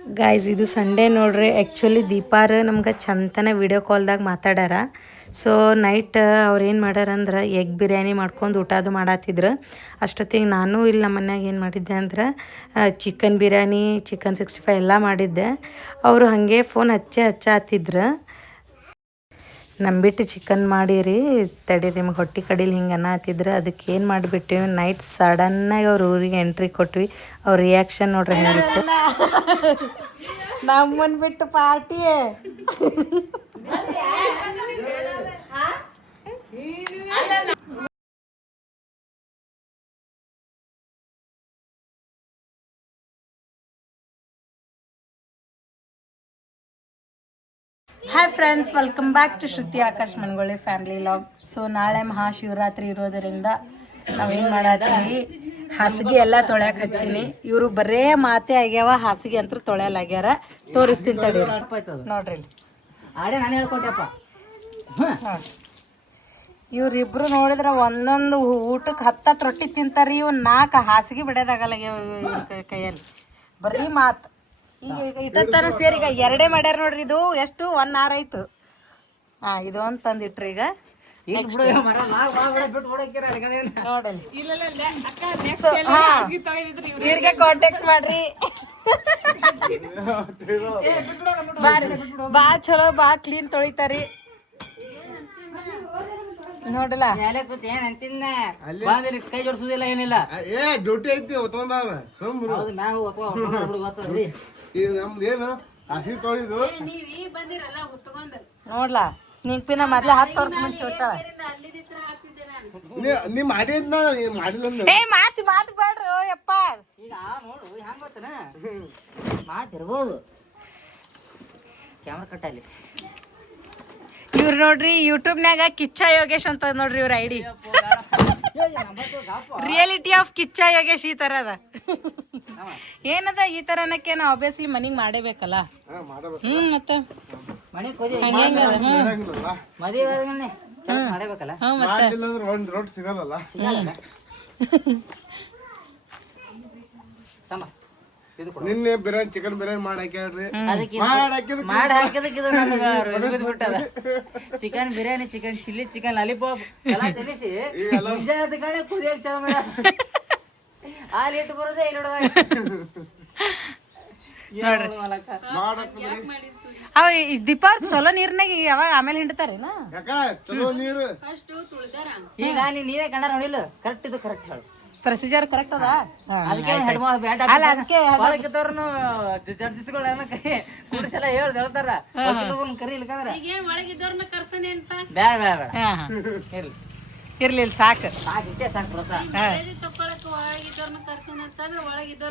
Guys ಇದು Sunday ನೋಡ್ರಿ. Actually ದೀಪಾರ ನಮ್ಗೆ ಚಂತನ ವಿಡಿಯೋ ಕಾಲ್ದಾಗ ಮಾತಾಡ್ಯಾರ ಸೊ ನೈಟ್ ಅವ್ರು ಏನು ಮಾಡ್ಯಾರ ಅಂದ್ರೆ ಎಗ್ ಬಿರಿಯಾನಿ ಮಾಡ್ಕೊಂಡು ಊಟ ಅದು ಮಾಡತ್ತಿದ್ರು ಅಷ್ಟೊತ್ತಿಗೆ ನಾನು ಇಲ್ಲಿ ನಮ್ಮ ಮನ್ಯಾಗ ಏನು ಮಾಡಿದ್ದೆ ಅಂದ್ರೆ chicken biryani chicken sixty five ಎಲ್ಲ ಮಾಡಿದ್ದೆ. ಅವರು ಹಾಗೆ ಫೋನ್ ಹಚ್ಚೆ ಹಚ್ಚಾತಿದ್ರು ನಂಬಿಟ್ಟು ಚಿಕನ್ ಮಾಡಿರಿ ತಡೀರಿ ನಿಮ್ಗೆ ಹೊಟ್ಟೆ ಕಡೀಲಿ ಹಿಂಗೆ ಅನ್ನತ್ತಿದ್ರೆ ಅದಕ್ಕೆ ಏನು ಮಾಡಿಬಿಟ್ಟಿವಿ ನೈಟ್ ಸಡನ್ನಾಗಿ ಅವ್ರ ಊರಿಗೆ ಎಂಟ್ರಿ ಕೊಟ್ವಿ. ಅವ್ರ ರಿಯಾಕ್ಷನ್ ನೋಡ್ರಿ ಹೆಂಗಿತ್ತು ನಮ್ಮನ್ ಬಿಟ್ಟು party hi friends welcome back to Shruti Akash Mangolli family log so ನಾಳೆ ಮಹಾಶಿವರಾತ್ರಿ ಇರೋದರಿಂದ ನಾವೇನು ಮಾಡತ್ತೀವಿ? ಹಾಸಿಗೆ ಎಲ್ಲ ತೊಳ್ಯಾಕ ಹಚ್ಚೀನಿ. ಇವರು ಬರೇ ಮಾತೆ ಆಗ್ಯಾವ ಹಾಸಿಗೆ ಅಂತೂ ತೊಳೆಯಲಾಗ್ಯಾರ ತೋರಿಸ್ತೀನಿ ತಡಿ ನೋಡ್ರಿ ಇವ್ರಿಬ್ರು ನೋಡಿದ್ರ ಒಂದೊಂದು ಊಟಕ್ಕೆ ಹತ್ತತ್ತು ರೊಟ್ಟಿ ತಿಂತಾರೀ ಇವ್ ನಾಲ್ಕು ಹಾಸಿಗೆ ಬಿಡೋದಾಗಲ್ಲ ಇವ್ರ ಕೈಯಲ್ಲಿ. ಬರೀ ಮಾತು. ಇಟ್ಟತ್ತನ ಸೇರಿ ಈಗ ಎರಡೇ ಮಾಡ್ಯಾರ ನೋಡ್ರಿ ಇದು. ಎಷ್ಟು? ಒನ್ ಆರ್ ಆಯ್ತು. ಹಾ ಇದು ಅಂತ ತಂದಿಟ್ರಿ ಈಗ. ಇವ್ರಿಗೆ ಕಾಂಟ್ಯಾಕ್ಟ್ ಮಾಡ್ರಿ. ಬಾರಿ ಬಾ ಚಲೋ ಬಾ ಕ್ಲೀನ್ ತೊಳಿತಾರಿ. ನೋಡಲ್ಲ ಕೈ ಜೋಡಿಸುದಿಲ್ಲ ಏನಿಲ್ಲ. ಏ ಡ್ಯೂಟಿ ಐತಿ ಒತ್ತೊಂದವ್ರ ಸುಮ್ರು ನಾವು. ಈಗ ನಮ್ದು ಏನು ಹಸಿ ತೊಳಿದು. ನೋಡ್ಲಾ ನಿಂಗ್ ಪಿನ ಮೊದ್ಲ ಹತ್ತು ವರ್ಷ ಮುಂಚೆ ಹೊಟ್ಟಾಳ. ನೀ- ಮಾಡಿದ್ನ ಮಾಡಿಲ್ಲ. ಏ ಮಾತು ಮಾತು ಬೇಡ್ರಿ ಯಪ್ಪ. ಈಗ ನೋಡು ಹೆಂಗ್ ಗೊತ್ತನ? ಮಾತಿರ್ಬೋದು ಕ್ಯಾಮ್ರಾ ಕಟ್ಟಲ್ಲಿ ಇವ್ರು ನೋಡ್ರಿ ಯೂಟ್ಯೂಬ್ನ್ಯಾಗ ಕಿಚ್ಚ ಯೋಗೇಶ್ ಅಂತ ನೋಡ್ರಿ ಇವ್ರ ID. Reality of Kichcha Yogesh ಈ ತರ ಅದ. ಏನದ ಈ ತರ ಅನ್ನಕ್ಕೇನ ಆಬ್ವಿಯಸ್ಲಿ ಮನಿಗ್ ಮಾಡೇಬೇಕಲ್ಲ? ಹಾ, ಮಾಡಬೇಕು. ಹ್ಮ್ ಮತ್ತ? ಹ್ಮ್. ಮತ್ತ ಮಾಡ್ಲಿಲ್ಲ ಅಂದ್ರೆ ಒಂದ್ ರೊಟ್ಟಿ ಸಿಗಲ್ಲಲ್ಲ ತಮ್ಮ ಇದು ಕೊಡು. ನಿನ್ನೆ ಬಿರಿಯಾನಿ ಚಿಕನ್ ಬಿರಿಯಾನಿ ಮಾಡಿ ಹಾಕ್ಯಾಡ್ರಿ ಅದಕ್ಕೆ ಮಾಡಿ ಹಾಕಿದಕ್ಕೆ ಇದು ನಮ್ಗೆ ಬಿಟ್ಟದ chicken biryani chicken chilli chicken lollipop ಎಲ್ಲ ತಿನ್ನಿಸಿ. ಮುಂಜಾನೆ ಕಡೆ ಕುದಿಯಕ್ಕೆ ಚಲೋ ಮಾಡ. ಹಾಲು ಇಟ್ಟು ಬರೋದೇ ಇಲ್ಲಿ ಅವ ದೀಪ ಚಲೋ ನೀರ್ನಾಗ ಯಾವಾಗ ಆಮೇಲೆ ಹಿಂಡ್ತಾರೇನ? ಯಾಕ? ಚಲೋ ನೀರು. ಈಗ ನೀ ನೀರೇ ಕಂಡ ನೋಡಿಲ್ಲ. ಕರೆಕ್ಟ್ ಇದು ಕರೆಕ್ಟ್ ಹೇಳು. ಪ್ರೊಸೀಜರ್ ಕರೆಕ್ಟ್ ಅದ? ಅದಕ್ಕೆ ಹೆಡ್ ಬ್ಯಾಟ್ ಅಲ್ಲ, ಅದಕ್ಕೆ head ಒಳಗಿದ್ದವ್ರನ್ನು ಜಡ್ಜಿಸ್ಗಳನ್ನ ಕೈ ಕೂಡಿಸೆಲ್ಲ ಹೇಳ್ ಹೇಳ್ತಾರ. ವಕೀಲರುಗಳ್ನ ಕರಿ ಇಲ್ಕಂದ್ರ. ಕರ್ಸನೆ ಅಂತ? ಬೇಡ ಬೇಡ ಹಾ ಇರ್ಲಿ. ಇರ್ಲಿ ಸಾಕು. ಸಾಕು ಇಷ್ಟೇ ಸಾಕು ಪ್ರಸಾದ. ಹಾ.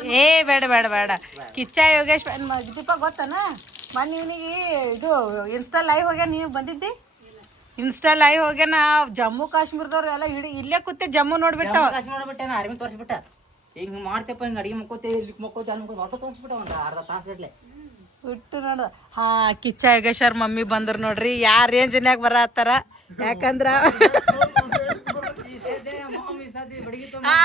ಏ ಬೇಡ ಬೇಡ ಬೇಡ. ಕಿಚ್ಚ ಯೋಗೇಶ್ ಮ- ದೀಪ ಗೊತ್ತನ? ಮೊನ್ನೆ ಇವನಿಗೆ ಇದು ಇನ್ಸ್ಟಾ ಲೈವ್ ಹೋಗ್ಯಾನ ನೀವು ಬಂದಿದ್ದಿ? ಇನ್ಸ್ಟಾ ಲೈವ್ ಹೋಗ್ಯಾನ ಜಮ್ಮು ಕಾಶ್ಮೀರದವ್ರು ಎಲ್ಲ ಇಡೀ ಇಲ್ಲೇ ಕೂತೆ ಜಮ್ಮು ನೋಡ್ಬಿಟ್ಟ. ಕಾಶ್ಮೀರ ಬಿಟ್ಟೆ ಆರ್ಮಿ ತೋರಿಸ್ಬಿಟ್ಟ. ಈಗ ಹಿಂಗ್ ಮಾಡ್ತೇಪ್ಪ ಹಿಂಗ್ ಅಡಿಗೆ ಮಕ್ಕೋತೆ ಇಲ್ಲಿ ಮಕ್ಕೋತೆ ಅಲ್ಲಿ ಮಕ್ಕೋತೆ ಒಟ್ಟು ತೋರಿಸ್ಬಿಟ್ಟ ಒಂದು ಅರ್ಧ ತಾಸು ಬಿಟ್ಟು ನೋಡ. ಹಾ ಕಿಚ್ಚ ಯೋಗೇಶ್ವರ್ ಮಮ್ಮಿ ಬಂದ್ರು ನೋಡ್ರಿ. ಯಾರ ರೇಂಜ್ನ್ಯಾಗ ಬರತ್ತಾರ ಯಾಕಂದ್ರ ಹಾ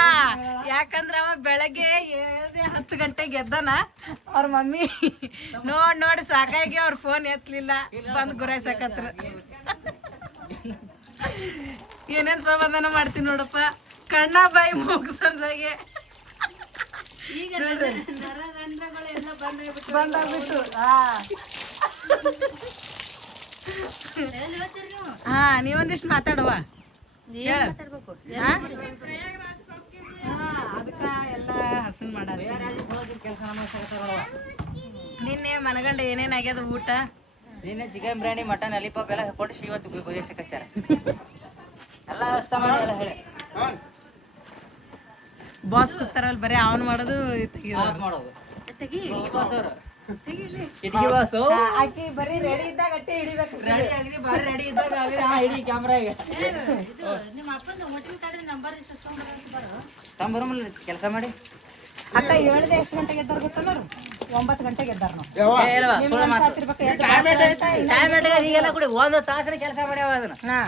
ಯಾಕಂದ್ರ ಅವ ಬೆಳಗ್ಗೆ ಏಳದೆ ಹತ್ತು ಗಂಟೆಗೆ ಎದ್ದಾನ. ಅವ್ರ ಮಮ್ಮಿ ನೋಡ್ ನೋಡಿ ಸಾಕಾಗಿ ಅವ್ರ ಫೋನ್ ಎತ್ತಲಿಲ್ಲ ಬಂದ್ ಗುರಾಯ್ಸಕತ್ರ. ಏನೇನ್ ಸಮಾಧಾನ ಮಾಡ್ತೀನಿ ನೋಡಪ್ಪ? ಕಣ್ಣ ಬಾಯಿ ಮುಗಿಸಂದಾಗೆ ಬಂದಾಗ್ಬಿಟ್ಟು ಹಾ ಹಾ ನೀವೊಂದಿಷ್ಟು ಮಾತಾಡುವ. ಅದಕ್ಕ ಎಲ್ಲ ಹಸನ್ ಮಾಡಾರ ನಿನ್ನೆ ಮನಗಂಡ ಏನೇನಾಗ್ಯದ ಊಟ? ನಿನ್ನೆ ಚಿಕನ್ ಬಿರಿಯಾನಿ ಮಟನ್ ಅಲಿಪಾಪ್ ಎಲ್ಲ ಕೊಟ್ಟು ಇವತ್ತು ಕುದಿಯಕ್ಕೆ ಕಚ್ಚಾರ ಎಲ್ಲ ವ್ಯವಸ್ಥೆ ಮಾಡಿ ಎಲ್ಲ ಹೇಳಿ. ಬಾಸ್ ಕೂತಾರಲ್ಲ ಬರೀ ಅವನ್ ಮಾಡೋದು ಮಾಡೋದು. ಬಾಸ್ ಆಕಿ ಬರೀ ರೆಡಿ ಇದ್ದಾಗ ಅಟ್ಟೆ ಹಿಡಿಬೇಕು. ರೆಡಿ ಆಗಿದೆ ಬಾರಿ ರೆಡಿ ಇದ್ದಾಗ ಆಗಿದೆ. ಹಾ ಹಿಡಿ ಕ್ಯಾಮ್ರಾ ಈಗ. ತಂಬರಮಲ್ಲ ಕೆಲಸ ಮಾಡಿ. ಅಕ್ಕ ಹೇಳ್ದೆ ಎಷ್ಟು ಗಂಟೆಗೆ ಎದ್ದಾರ ಗೊತ್ತಲ್ಲ? ಒಂಬತ್ತು ಗಂಟೆಗೆ ಎದ್ದಾರ ಕೊಡಿ ಒಂದು ತಾಸಿನ ಕೆಲಸ ಮಾಡ್ಯಾವ ಅದನ್ನ. ಹಾ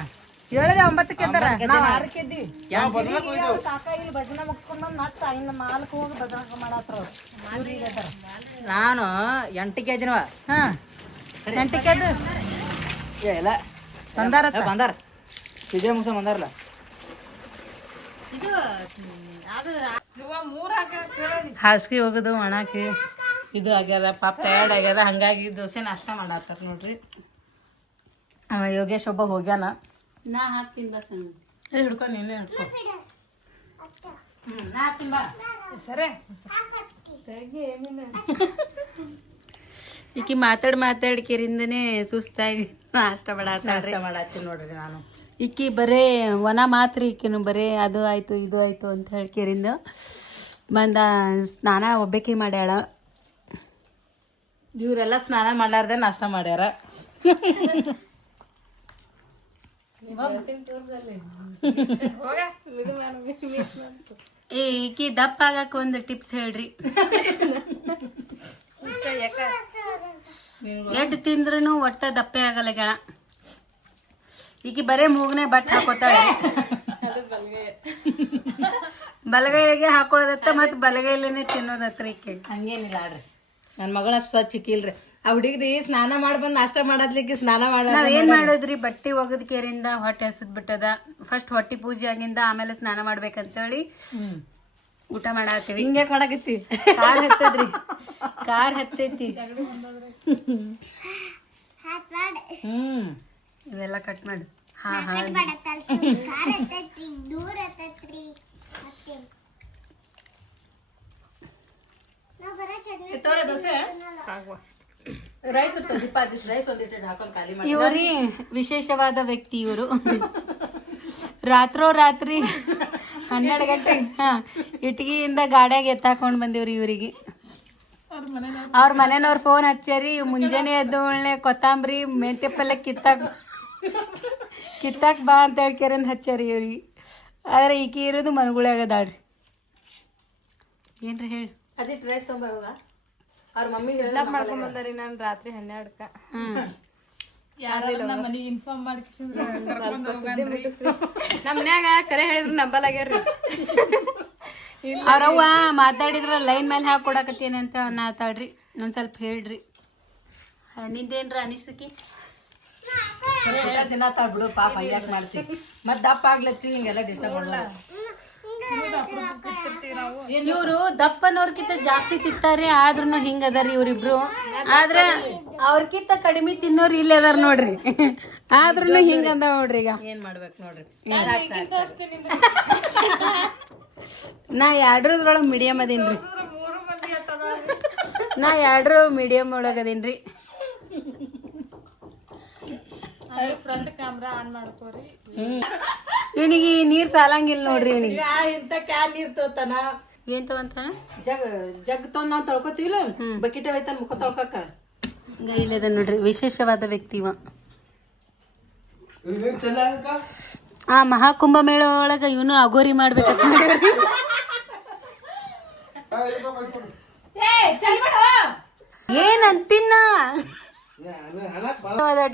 ಹೇಳದೆ ಒಂಬತ್ತಕ್ಕೆ ಎದ್ದಾರ ನಾವು ಆರಕ್ಕೆ ಎದ್ದಿ. ನಾವು ಬದಲಾಕ್ ಹೋಯ್ತು ಕಾಕ ಇಲ್ಲಿ ಭಜನೆ ಮುಗಿಸ್ಕೊಂಡ್ ಬಂದ್ ಮತ್ತೆ ಇನ್ನು ಮಾಲಕ್ ಹೋಗಿ ಭಜನೆ ಮಾಡತ್ರ ನಾನು ಎಂಟಕ್ಕೆ ಹಾ. ಎಂಟಕ್ಕೆ ಎದ್ದು. ಏ ಇಲ್ಲ. ಬಂದಾರತ್ತ? ಏ, ಬಂದಾರ. ಇದೇ ಮುಗಿಸ್ ಬಂದಾರಲ್ಲ. ಹಾಸಿಗೆ ಹೋಗೋದು ಒಣಾಕಿ. ಇದು ಆಗ್ಯದ ಪಾಪ ಟಯರ್ಡ್ ಆಗ್ಯದ. ಹಂಗಾಗಿ ದೋಸೆ ನಾಷ್ಟ ಮಾಡತ್ತಾರ ನೋಡ್ರಿ. ಅವ ಯೋಗೇಶ್ ಒಬ್ಬ ಹೋಗ್ಯಾನ. ನಾ ಹಾಕ್ತೀನಿ ಬಸ್ ಏ ಹಿಡ್ಕೊ ನೀನೇ ಹಿಡ್ಕೊ. ಹ್ಮ್ ನಾ ಹಾಕ್ತೀನಿ ಬಾ. ಸರಿ. ಈಕಿ ಮಾತಾಡ್ ಮಾತಾಡ್ಕಿರಿಂದನೇ ಸುಸ್ತಾಗಿ ನಾಷ್ಟ ಮಾಡಿ ನಾಷ್ಟ ಮಾಡತ್ತೀನಿ ನೋಡ್ರಿ ನಾನು. ಈಕಿ ಬರೇ ವನ ಮಾತ್ರ ಈಕಿನು ಬರೇ ಅದು ಆಯ್ತು ಇದು ಆಯ್ತು ಅಂತ ಹೇಳ್ಕಿರಿಂದ ಬಂದ ಸ್ನಾನ ಒಬ್ಬಕಿ ಮಾಡ್ಯಾಳ. ಇವರೆಲ್ಲ ಸ್ನಾನ ಮಾಡ್ಲಾರ್ದೆ ನಾಷ್ಟ ಮಾಡ್ಯಾರ. ಈಕಿ ದಪ್ಪ ಆಗಕ್ಕೆ ಒಂದು ಟಿಪ್ಸ್ ಹೇಳ್ರಿ. ಎಡ್ ತಿಂದ್ರೂ ಒಟ್ಟ ದಪ್ಪೆ ಆಗಲ್ಲ ಗಣ ಈಕಿ ಬರೇ ಮೂಗ್ನೆ ಬಟ್ಟೆ ಹಾಕೋತಾಳೆ. ಬಲಗೈಗೆ ಹಾಕೊಳ್ಳೋದತ್ತ ಮತ್ ಬಲಗೈಲೇನೆ ತಿನ್ನೋದತ್ರಿ ಈಕೆ. ಹಂಗೇನಿಲ್ಲ ಆಡ್ರಿ. ನನ್ನ ಮಗಳು ಅಷ್ಟು ಸ್ವಚ್ಛ ಇಕ್ಕಿಲ್ರಿ. ಆ ಹುಡುಗ್ರಿ ಸ್ನಾನ ಮಾಡಿ ಬಂದು ನಾಷ್ಟ ಮಾಡದ್ಲಿಕ್ಕೆ ಸ್ನಾನ ಮಾಡ ನಾವ್ ಏನ್ ಮಾಡೋದ್ರಿ? ಬಟ್ಟಿ ಒಗದ್ ಕೇರಿಂದ ಹೊಟ್ಟೆ ಹಸದ್ ಬಿಟ್ಟದ. ಫಸ್ಟ್ ಹೊಟ್ಟಿ ಪೂಜೆ ಆಗಿಂದ ಆಮೇಲೆ ಸ್ನಾನ ಮಾಡ್ಬೇಕಂತೇಳಿ ಊಟ ಮಾಡಾತೀವಿ ಹಿಂಗೆ ಮಾಡಕತ್ತಿ? ಕಾರ್ ಹತ್ತದ್ರಿ. ಕಾರ್ ಹತ್ತೈತಿ. ಹ್ಮ್. ಇವೆಲ್ಲ ಕಟ್ ಮಾಡು. ಹಾ ಹಾ. ತೋರ ದೋಸೆ? ರೈಸ್ ಇರ್ತದೆ ದೀಪ ರೈಸ್ ಒಂದಿಟ್ಟು ಹಾಕೊಂಡು ಖಾಲಿ ಮಾಡಿ. ಇವ್ರಿ ವಿಶೇಷವಾದ ವ್ಯಕ್ತಿ ಇವರು. ರಾತ್ರೋ ರಾತ್ರಿ ಹನ್ನೆರಡು ಗಂಟೆ ಹಾ ಇಟ್ಗಿಯಿಂದ ಗಾಡ್ಯಾಗ ಎತ್ತಾಕೊಂಡು ಬಂದಿವ್ರಿ ಇವ್ರಿಗೆ. ಅವ್ರ ಮನೆನವ್ರ ಫೋನ್ ಹಚ್ಚಾರಿ ಮುಂಜಾನೆ ಎದ್ದು ಒಳ್ಳೆ ಕೊತ್ತಂಬರಿ ಮೆಂತ್ಯ ಪಲ್ಯ ಕಿತ್ತಾಕ್ ಕಿತ್ತಾಕ್ ಬಾ ಅಂತ ಹೇಳ್ಕ್ಯಾರಂದ್ ಹಚ್ಚಾರಿ ಇವ್ರಿಗೆ. ಆದ್ರೆ ಈಕೆ ಇರೋದು ಮನಗುಳಾಗದಾಳ್ರಿ ಏನ್ರಿ ಹೇಳಿ? ಅದಿಟ್ಟು ರೈಸ್ ತೊಗೊಂಬರ್ ಹೋಗ ಅವ್ರ ಮಮ್ಮಿ ಮಾಡ್ಕೊಂಡ್ ಬಂದಾರಿ ನಾನು ರಾತ್ರಿ ಹನ್ನೆರಡಕ್ಕ ನಮ್ಮ ಮನ್ಯಾಗ ಕರೆ ಹೇಳಿದ್ರು ನಂಬಲಾಗ್ಯಾರ್ರಿ. ಅವ್ರವ್ವ ಮಾತಾಡಿದ್ರ ಲೈನ್ ಮೇಲೆ ಹಾಕಿ ಕೊಡಕತ್ತೀನಿ ಅಂತ ಅನ್ನತಾಳ್ರಿ ಒಂದ್ ಸ್ವಲ್ಪ ಹೇಳ್ರಿ. ನಿಂದೇನ್ರ ಅನಿಸ್ತಕಿ? ದಿನ ಬಿಡು ಪಾಪ ಯಾಕೆ ಮಾಡ್ತಿ. ಮತ್ತೆ ದಪ್ಪ ಆಗ್ಲತ್ತಿ ಹಿಂಗೆಲ್ಲ ಡಿಸ್ಟರ್ಬ್ ಮಾಡೋದು ಇವ್ರು ದಪ್ಪನವ್ರಕಿಂತ ಜಾಸ್ತಿ ತಿಂತಾರೆ ಆದ್ರೂ ಹಿಂಗ ಅದಾರ ಇವ್ರಿಬ್ರು. ಆದ್ರೆ ಅವ್ರಕಿಂತ ಕಡಿಮೆ ತಿನ್ನೋರು ಇಲ್ಲಿ ಅದಾರ ನೋಡ್ರಿ. ಆದ್ರೂ ಹಿಂಗ ಅಂದ ನೋಡ್ರಿ ಈಗ. ಏನ್ ಮಾಡ್ಬೇಕು ನೋಡ್ರಿ? ನಾ ಎರಡ್ರದ್ರೊಳಗೆ ಮೀಡಿಯಂ ಅದೇನ್ರಿ. ನಾ ಎರಡ್ರು ಮೀಡಿಯಮ್ ಆನ್ ಇವನಿಗೆ ನೀರ್ ಸಾಲಂಗಿಲ್ಲ ನೋಡ್ರಿ ಇವನಿಗೆ. ಇಂತ ಕ್ಯಾನ್ ನೀರ್ ತೋತಾನ? ಏನ್ ತಗೊಂತ? ಜಗ್ ಜಗ್ ತಗೊಂಡ್ ನಾವ್ ತೊಳ್ಕೊತೀವಿಲ್ಲ? ಬಕೆಟ್ ಐತನ ಮುಖ ತೊಳ್ಕೊಕ ಇಲ್ಲದ ನೋಡ್ರಿ ವಿಶೇಷವಾದ ವ್ಯಕ್ತಿ ಇವ. ಆ ಮಹಾಕುಂಭ ಮೇಳ ಒಳಗ ಇವನು ಅಗೋರಿ ಮಾಡ್ಬೇಕಂತ ಮಾಡ್ಯಾರ್ರಿ.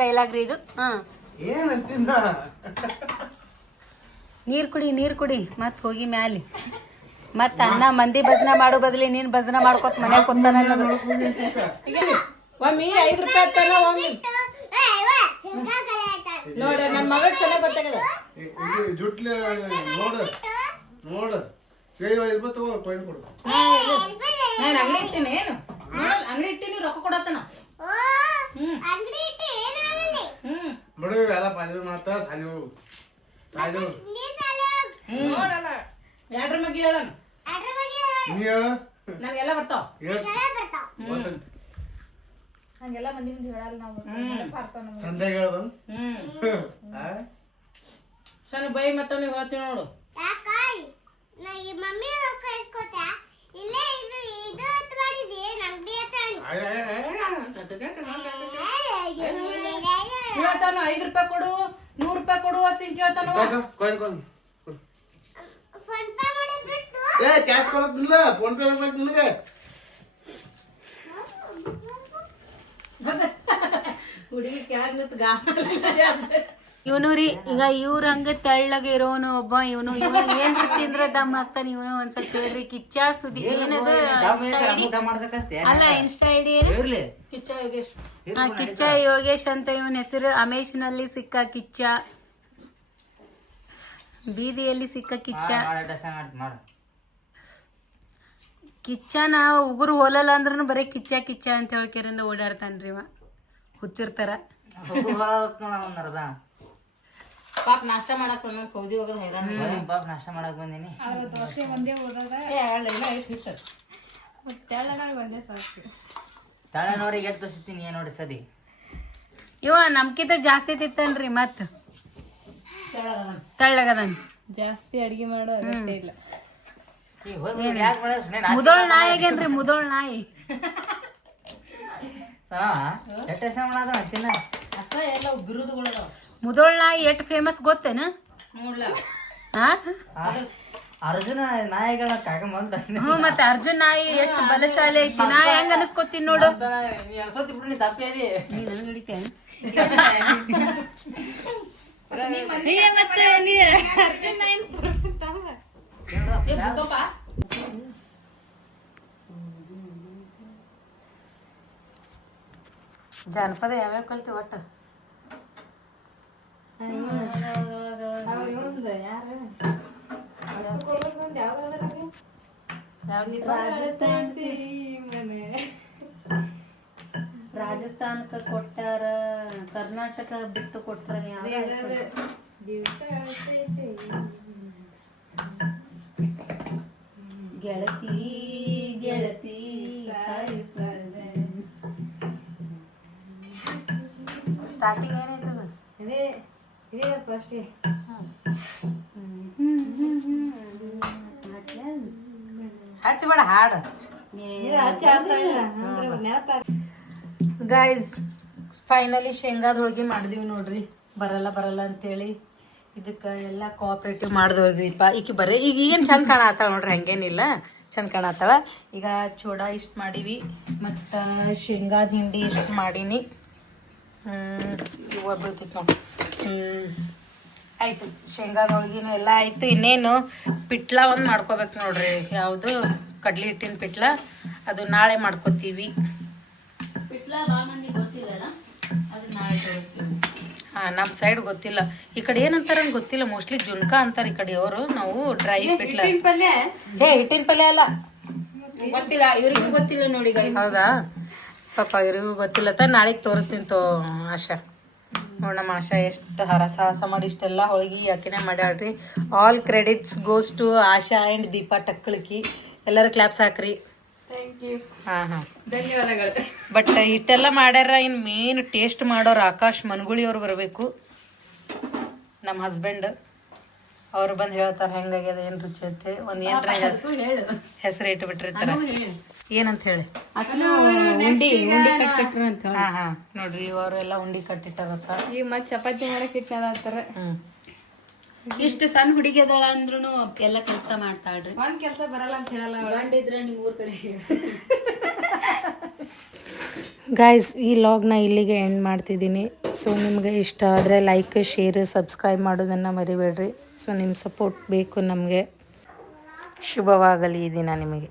ಡೈಲಾಗ್ ರೀ ಇದು. ಹಾ. ಏನಂತಿಂದ ನೀರ್ ಕುಡಿ ನೀರ್ ಕುಡಿ ಮತ್ ಹೋಗಿ ಮ್ಯಾಲಿ. ಮತ್ ಅನ್ನ ಮಂದಿ ಭಜನ ಮಾಡು ಬದ್ಲಿ ನೀನ್ ಭಜನ ಮಾಡ್ಕೊತ ಮನ್ಯಾಗ ಕೊತ್ತಾನ ಅನ್ನೋದು. ಒಮ್ಮಿ ಐದ್ ರೂಪಾಯಿ ತನ ಒಮ್ಮಿ. ನೋಡ ನನ್ ಮಗ ಚೆನ್ನಾಗ್ ಗೊತ್ತಾಗದ. ಜುಟ್ಲಿ ನೋಡು ನೋಡು. ನಾನು ಅಂಗಡಿ ಇಟ್ಟಿನಿ ಏನು? ಅಂಗಡಿ ಇಟ್ಟಿನಿ ರೊಕ್ಕ ಕೊಡತನ ಹ್ಮ್ ಬಿಡು ಎಲ್ಲ ಪಾಲಿ ಮಾತಾ ಸಾಲಿವು ಸಾಲಿವು ಎರಡ್ರ ಬಗ್ಗೆ ಹೇಳಣ ನೀ ಹೇಳು ನನಗೆಲ್ಲ ಬರ್ತಾವ ಹೇಳ್. ಗೊತ್ತಂತೆ. ಸಂಧ್ಯಾಗ ಹೇಳ್ದು ಹ್ಮ್? ಸಣ್ಣ ಬೈ ಮತ್ತವನಿಗೆ ಹೇಳ್ತೀನಿ ನೋಡು ಹೇಳ್ತಾನ ಐದು ರೂಪಾಯಿ ಕೊಡು ನೂರ್ ರೂಪಾಯಿ ಕೊಡು ಅಂತ ಕೇಳ್ತಾನ ಕೇಳ್ತಾನವ ತಗೋ, ಕೊಡು. ಕೊಡು. ಏ ಕ್ಯಾಶ್ ಕೊಡತ್ತಿಲ್ಲ ಫೋನ್ ಪೇ ಬೇಕು ನಿನಗೆ ಹುಡುಗಿ ನಿಂತು ಗಾ ಇವನು ರೀ ಈಗ ಇವ್ರ ಹಂಗ ತೆಳ್ಳಗೆ ಇರೋನು ಒಬ್ಬ ಇವನು ಇವನು ಏನ್ ತಿಂದ್ರ ದಮ್ ಆಗ್ತಾನ ಇವನು ಒಂದ್ ಕೇಳ್ರಿ ಹೇಳ್ರಿ ಕಿಚ್ಚ ಸುದ್ದಿ ಏನದು ಅಲ್ಲ ಇನ್ಸ್ಟಾ ಐಡಿ ಆ, ಕಿಚ್ಚ ಯೋಗೇಶ್ ಅಂತ ಇವನ್ ಹೆಸರು ಅಮೇಶಿನಲ್ಲಿ ಸಿಕ್ಕ ಕಿಚ್ಚ. ಬೀದಿಯಲ್ಲಿ ಸಿಕ್ಕ ಕಿಚ್ಚ. ಕಿಚ್ಚ ಕಿಚ್ಚನ ಉಗುರು ಹೋಲಲ್ಲ ಅಂದ್ರೂ ಬರೀ ಕಿಚ್ಚ ಕಿಚ್ಚ ಅಂತ ಹೇಳ್ಕೇರಿಂದ ಓಡಾಡ್ತಾನ್ರಿ ಇವ. ಹುಚ್ಚಿರ್ತಾರ ಹೋಗು ಬರೋದಕ್ಕೆ ನೋಡ ಒಂದ್ ಅರ್ಧ ಪಾಪ ನಾಷ್ಟ ಮಾಡಕ್ ಬಂದ ಕೌದಿ ಹೋಗೋದು ಹೈರಾಣ ಪಾಪ ನಾಷ್ಟ ಮಾಡಕ್ ಬಂದೀನಿ. ತಳನವ್ರಿಗೆ ಎಷ್ಟು ತೋರಿಸ್ತೀನಿ ಏನು ನೋಡಿ ಸದಿ. ಇವ ನಮ್ಕಿಂತ ಜಾಸ್ತಿ ತಿತ್ತನ್ರಿ ಮತ್ ತಳ್ಳಗದನ್. ಜಾಸ್ತಿ ಅಡಿಗೆ ಮಾಡೋ ಅಗತ್ಯ ಇಲ್ಲ. ಮುದೋಳ್ ನಾಯಿ ಆಗೇನ್ರಿ ಮುದೋಳ್ ನಾಯಿ. ಎಷ್ಟು ಸಮಾನ ಮಾಡೋದು ತಿನ್ನ ಹಸ ಎಲ್ಲ ಬಿರುದುಗಳು ಮುದೋಳ್ ನಾಯಿ ಎಷ್ಟು ಫೇಮಸ್ ಗೊತ್ತೇನ? ನೋಡ್ಲ? ಹಾ ಅರ್ಜುನ ನಾಯಿಗಳ ಹ್ಞೂ ಮತ್ತೆ ಅರ್ಜುನ್ ನಾಯಿ ಎಷ್ಟು ಬಲಶಾಲಿ ಐತಿ. ನಾ ಹೆಂಗ ಅನಸ್ಕೊತೀನಿ ನೋಡು. ನೀ ಅನ್ಸೋತಿ ಬಿಡು ನೀ ತಪ್ಪೇದಿ ನೀ ನನ್ಗ್ ಹಿಡಿತೇನ್? ಜಾನಪದ ಯಾವ್ಯಾವ ಕಲ್ತಿ ಒಟ್ಟ? ರಾಜಸ್ಥಾನಕ್ಕ ಕೊಟ್ಟಾರ ಕರ್ನಾಟಕ ಬಿಟ್ಟು ಕೊಟ್ಟಾರ ಗೆಳತಿ ಗೆಳತಿ ಸ್ಟಾರ್ಟಿಂಗ್ ಏನೈತದ ಇದೇ ಇದೇ ಫಸ್ಟ್ ಹಚ್ಚಬೇಡ ಹಾಡು. ಗೈಸ್ ಫೈನಲಿ ಶೇಂಗಾದ ಹೋಳಿಗೆ ಮಾಡಿದ್ವಿ ನೋಡ್ರಿ. ಬರಲ್ಲ ಬರಲ್ಲ ಅಂತೇಳಿ. ಇದಕ್ಕೆ ಎಲ್ಲ ಕೋಆಪ್ರೇಟಿವ್ ಮಾಡಿದ್ರಿಪ್ಪ ಈಕಿ ಬರ್ರಿ ಈಗ ಏನು ಚಂದ ಕಾಣತ್ತಾಳ ನೋಡ್ರಿ ಹಂಗೇನಿಲ್ಲ. ಚಂದ ಕಾಣತ್ತಾಳ. ಈಗ ಚೂಡ ಇಷ್ಟು ಮಾಡೀವಿ ಮತ್ತು ಶೇಂಗಾದ ಹಿಂಡಿ ಇಷ್ಟು ಮಾಡೀನಿ. ಇವ ಬೀಳ್ತಿತ್ತು ನೋಡಿ. ಹ್ಞೂ ಆಯ್ತು ಶೇಂಗಾ ಹೋಳಿಗೆನೂ ಎಲ್ಲ ಆಯ್ತು. ಇನ್ನೇನು ಪಿಟ್ಲ ಒಂದು ಮಾಡ್ಕೋಬೇಕು ನೋಡ್ರಿ. ಯಾವುದು? ಕಡ್ಲಿ ಹಿಟ್ಟಿನ ಪಿಟ್ಲ. ಅದು ನಾಳೆ ಮಾಡ್ಕೋತೀವಿ. ಹಾಂ ನಮ್ಮ ಸೈಡ್ ಗೊತ್ತಿಲ್ಲ. ಈ ಕಡೆ ಏನಂತಾರ ಗೊತ್ತಿಲ್ಲ. ಮೋಸ್ಟ್ಲಿ ಜುನ್ಕ ಅಂತಾರೆ ಈ ಕಡೆ ಅವರು. ನಾವು ಡ್ರೈ ಪಿಟ್ಲ. ಹೇ ಹಿಟ್ಟಿನ ಪಲ್ಯ ಅಲ್ಲ. ಗೊತ್ತಿಲ್ಲ. ಇವ್ರಿಗೂ ಗೊತ್ತಿಲ್ಲ ನೋಡಿ ಹೌದಾ? ಪಾಪ ಇವ್ರಿಗೂ ಗೊತ್ತಿಲ್ಲ. ತ ನಾಳೆಗೆ ತೋರಿಸ್ತೀನಿ ತೋ ಆಶಾ. ನೋಡ್ ನಮ್ಮ ಆಶಾ ಎಷ್ಟು ಹರಸಾಹಸ ಮಾಡಿ ಇಷ್ಟೆಲ್ಲ ಹೋಳಿಗೆ ಆಕಿನೇ ಮಾಡ್ಯಾಳ್ರಿ. All credits goes to Asha and Deepa ಟಕ್ಕಳಿಕಿ. ಎಲ್ಲರೂ ಕ್ಲಾಪ್ಸ್ ಹಾಕ್ರಿ. ಹಾಂ ಹಾಂ. ಧನ್ಯವಾದಗಳು. ಬಟ್ ಇಷ್ಟೆಲ್ಲ ಮಾಡ್ಯಾರ ಇನ್ನು ಮೇನ್ ಟೇಸ್ಟ್ ಮಾಡೋರು ಆಕಾಶ್ ಮನ್ಗುಳಿಯವ್ರು ಬರಬೇಕು. ನಮ್ಮ ಹಸ್ಬೆಂಡ್ ಅವ್ರು ಬಂದು ಹೇಳ್ತಾರೆ ಹೆಂಗಾಗ್ಯದ ಏನು ರುಚಿ ಐತೆ? ಒಂದು ಏನ್ರ ಹೇಳು. ಹೆಸರು ಇಟ್ಟು ಬಿಟ್ಟಿರ್ತಾರೆ ಏನಂತ ಹೇಳಿ? ಉಂಡಿ ಉಂಡಿ ಕಟ್ಬಿಟ್ರು ಅಂತ ಹಾ ಹಾಂ. ನೋಡ್ರಿ ಅವರೆಲ್ಲ ಉಂಡಿ ಕಟ್ಟಿಟ್ಟಾರತ್ತ ಈಗ ಮತ್ತೆ ಚಪಾತಿ ಮಾಡಕ್ ಇಟ್ಟಾರ ಅಂತಾರೆ. ಇಷ್ಟು ಸಣ್ಣ ಹುಡುಗಿ ಅದಳ ಅಂದ್ರೂ ಎಲ್ಲ ಕೆಲಸ ಮಾಡ್ತಾಳ್ರಿ. ಒಂದ್ ಕೆಲಸ ಬರಲ್ಲ ಅಂತ ಹೇಳಲ್ಲ ಗಂಡಿದ್ರೆ ನಿಮ್ ಊರ್ ಕಡೆ. ಗಾಯ್ಸ್ ಈ ಲಾಗ್ನ ಇಲ್ಲಿಗೆ ಎಂಡ್ ಮಾಡ್ತಿದ್ದೀನಿ. ಸೊ ನಿಮಗೆ ಇಷ್ಟ ಆದರೆ ಲೈಕ್ ಶೇರ್ ಸಬ್ಸ್ಕ್ರೈಬ್ ಮಾಡೋದನ್ನು ಮರಿಬೇಡ್ರಿ. ಸೊ ನಿಮ್ಮ ಸಪೋರ್ಟ್ ಬೇಕು ನಮಗೆ. ಶುಭವಾಗಲಿ ಈ ದಿನ ನಿಮಗೆ.